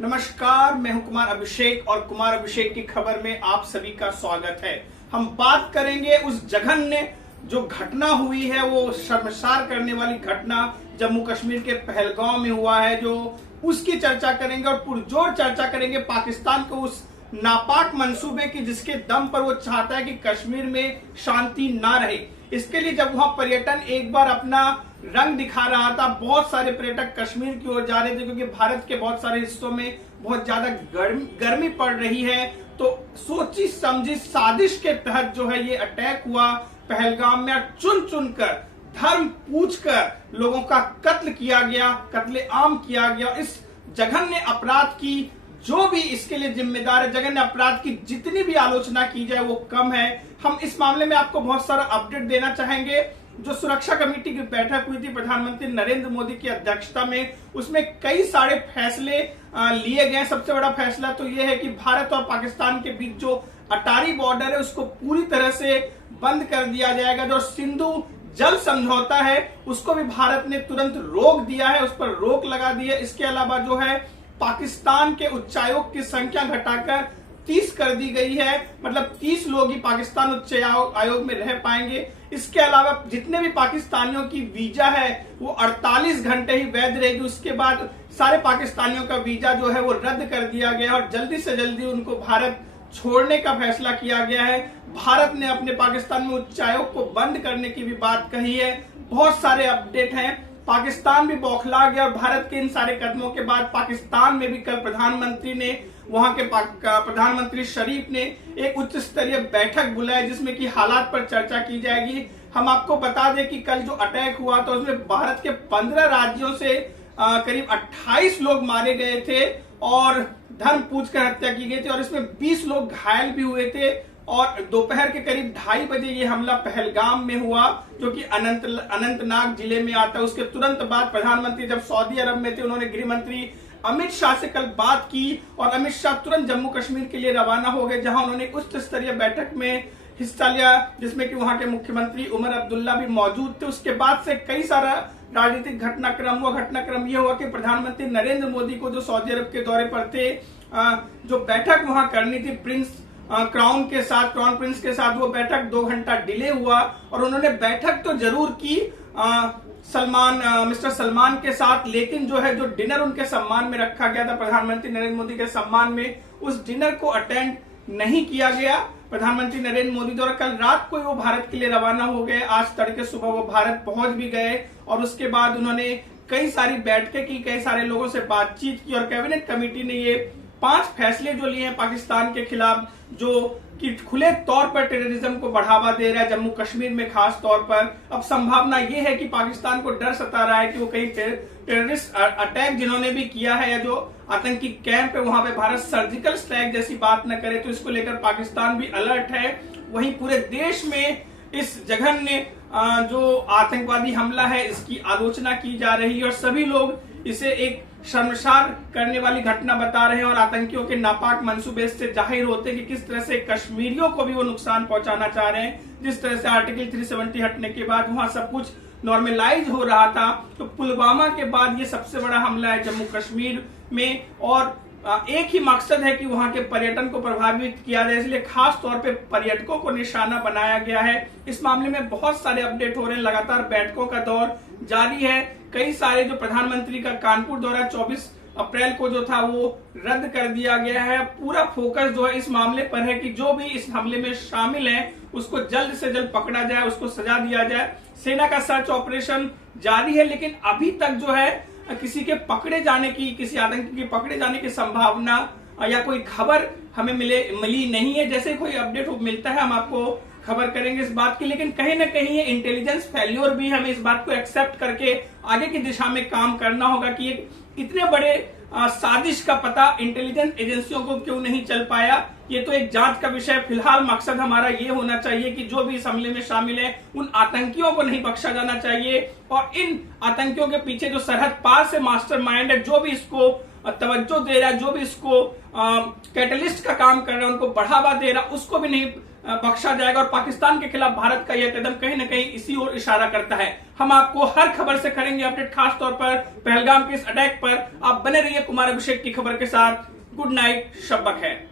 नमस्कार, मैं हूं कुमार अभिषेक और कुमार अभिषेक की खबर में आप सभी का स्वागत है। हम बात करेंगे उस जघन्य जो घटना हुई है, वो शर्मसार करने वाली घटना जम्मू कश्मीर के पहलगांव में हुआ है, जो उसकी चर्चा करेंगे और पुरजोर चर्चा करेंगे पाकिस्तान को उस नापाक मंसूबे की जिसके दम पर वो चाहता है कि कश्मीर में शांति ना रहे। इसके लिए जब वहां पर्यटन एक बार अपना रंग दिखा रहा था, बहुत सारे पर्यटक कश्मीर की ओर जा रहे थे क्योंकि भारत के बहुत सारे हिस्सों में बहुत ज्यादा गर्मी पड़ रही है। तो सोची समझी साजिश के तहत जो है ये अटैक हुआ पहलगाम में, चुन चुन कर धर्म पूछकर लोगों का कत्ल किया गया, कत्ले आम किया गया। इस जघन्य अपराध की जो भी इसके लिए जिम्मेदार है, जघन्य अपराध की जितनी भी आलोचना की जाए वो कम है। हम इस मामले में आपको बहुत सारा अपडेट देना चाहेंगे। जो सुरक्षा कमेटी की बैठक हुई थी प्रधानमंत्री नरेंद्र मोदी की अध्यक्षता में, उसमें कई सारे फैसले लिए गए। सबसे बड़ा फैसला तो यह है कि भारत और पाकिस्तान के बीच जो अटारी बॉर्डर है उसको पूरी तरह से बंद कर दिया जाएगा। जो सिंधु जल समझौता है उसको भी भारत ने तुरंत रोक दिया है, उस पर रोक लगा दी है। इसके अलावा जो है पाकिस्तान के उच्चायोग की संख्या घटाकर 30 कर दी गई है, मतलब 30 लोग ही पाकिस्तान उच्च आयोग में रह पाएंगे। इसके अलावा जितने भी पाकिस्तानियों की वीजा है वो 48 घंटे ही वैध रहेगी, उसके बाद सारे पाकिस्तानियों का वीजा जो है वो रद्द कर दिया गया और जल्दी से जल्दी उनको भारत छोड़ने का फैसला किया गया है। भारत ने अपने पाकिस्तान में उच्चायोग को बंद करने की भी बात कही है। बहुत सारे अपडेट हैं। पाकिस्तान भी बौखला गया और भारत के इन सारे कदमों के बाद पाकिस्तान में भी कल प्रधानमंत्री ने, वहां के प्रधानमंत्री शरीफ ने एक उच्च स्तरीय बैठक बुलाई जिसमें कि हालात पर चर्चा की जाएगी। हम आपको बता दें कि कल जो अटैक हुआ था उसमें भारत के 15 राज्यों से करीब 28 लोग मारे गए थे और धर्म पूछकर हत्या की गई थी और इसमें 20 लोग घायल भी हुए थे। और दोपहर के करीब 2:30 बजे ये हमला पहलगाम में हुआ जो कि अनंतनाग जिले में आता है। उसके तुरंत बाद प्रधानमंत्री जब सऊदी अरब में थे, उन्होंने गृह मंत्री अमित शाह से कल बात की और अमित शाह तुरंत जम्मू कश्मीर के लिए रवाना हो गए, जहां उन्होंने उच्च स्तरीय बैठक में हिस्सा लिया जिसमें कि वहां के मुख्यमंत्री उमर अब्दुल्ला भी मौजूद थे। उसके बाद से कई सारा राजनीतिक घटनाक्रम हुआ। घटनाक्रम यह हुआ कि प्रधानमंत्री नरेंद्र मोदी को जो सऊदी अरब के दौरे पर थे, जो बैठक वहां करनी थी क्राउन प्रिंस के साथ, वो बैठक 2 घंटा डिले हुआ और उन्होंने बैठक तो जरूर की मिस्टर सलमान के साथ, लेकिन जो है जो डिनर उनके सम्मान में रखा गया था प्रधानमंत्री नरेंद्र मोदी के सम्मान में, उस डिनर को अटेंड नहीं किया गया। प्रधानमंत्री नरेंद्र मोदी द्वारा कल रात को वो भारत के लिए रवाना हो गए। आज तड़के सुबह वो भारत पहुंच भी गए और उसके बाद उन्होंने कई सारी बैठकें की, कई सारे लोगों से बातचीत की और कैबिनेट कमेटी ने ये 5 फैसले जो लिए हैं पाकिस्तान के खिलाफ, जो कि खुले तौर पर टेररिज्म को बढ़ावा दे रहा है जम्मू कश्मीर में खास तौर पर। अब संभावना ये है कि पाकिस्तान को डर सता रहा है कि वो कहीं टेररिस्ट अटैक जिन्होंने भी किया है या जो आतंकी कैंप है वहां पे भारत सर्जिकल स्ट्राइक जैसी बात न करे, तो इसको लेकर पाकिस्तान भी अलर्ट है। वहीं पूरे देश में इस जघन्य जो आतंकवादी हमला है इसकी आलोचना की जा रही है और सभी लोग इसे एक शर्मसार करने वाली घटना बता रहे हैं और आतंकियों के नापाक मंसूबे से जाहिर होते हैं कि किस तरह से कश्मीरियों को भी वो नुकसान पहुंचाना चाह रहे हैं। जिस तरह से आर्टिकल 370 हटने के बाद वहां सब कुछ नॉर्मलाइज हो रहा था, तो पुलवामा के बाद ये सबसे बड़ा हमला है जम्मू कश्मीर में और एक ही मकसद है कि वहां के पर्यटन को प्रभावित किया जाए, इसलिए खास तौर पे पर्यटकों को निशाना बनाया गया है। इस मामले में बहुत सारे अपडेट हो रहे हैं, लगातार बैठकों का दौर जारी है। कई सारे जो प्रधानमंत्री का कानपुर दौरा 24 अप्रैल को जो था वो रद्द कर दिया गया है। पूरा फोकस जो है इस मामले पर है कि जो भी इस हमले में शामिल है उसको जल्द से जल्द पकड़ा जाए, उसको सजा दिया जाए। सेना का सर्च ऑपरेशन जारी है, लेकिन अभी तक जो है किसी आतंकी के पकड़े जाने की संभावना या कोई खबर हमें मिली नहीं है। जैसे कोई अपडेट मिलता है हम आपको खबर करेंगे इस बात की, लेकिन कहीं ना कहीं ये इंटेलिजेंस फेल्योर भी, हमें इस बात को एक्सेप्ट करके आगे की दिशा में काम करना होगा कि इतने बड़े साजिश का पता इंटेलिजेंस एजेंसियों को क्यों नहीं चल पाया। ये तो एक जांच का विषय। फिलहाल मकसद हमारा ये होना चाहिए कि जो भी इस हमले में शामिल है उन आतंकियों को नहीं बख्शा जाना चाहिए और इन आतंकियों के पीछे जो सरहद पार से मास्टरमाइंड है, जो भी इसको तवज्जो दे रहा है, जो भी इसको कैटलिस्ट का काम कर रहे हैं, उनको बढ़ावा दे रहा, उसको भी नहीं बख्शा जाएगा। और पाकिस्तान के खिलाफ भारत का यह कदम कहीं ना कहीं इसी ओर इशारा करता है। हम आपको हर खबर से करेंगे अपडेट, खास तौर पर पहलगाम के इस अटैक पर। आप बने रहिए कुमार अभिषेक की खबर के साथ। गुड नाइट, शब बखैर।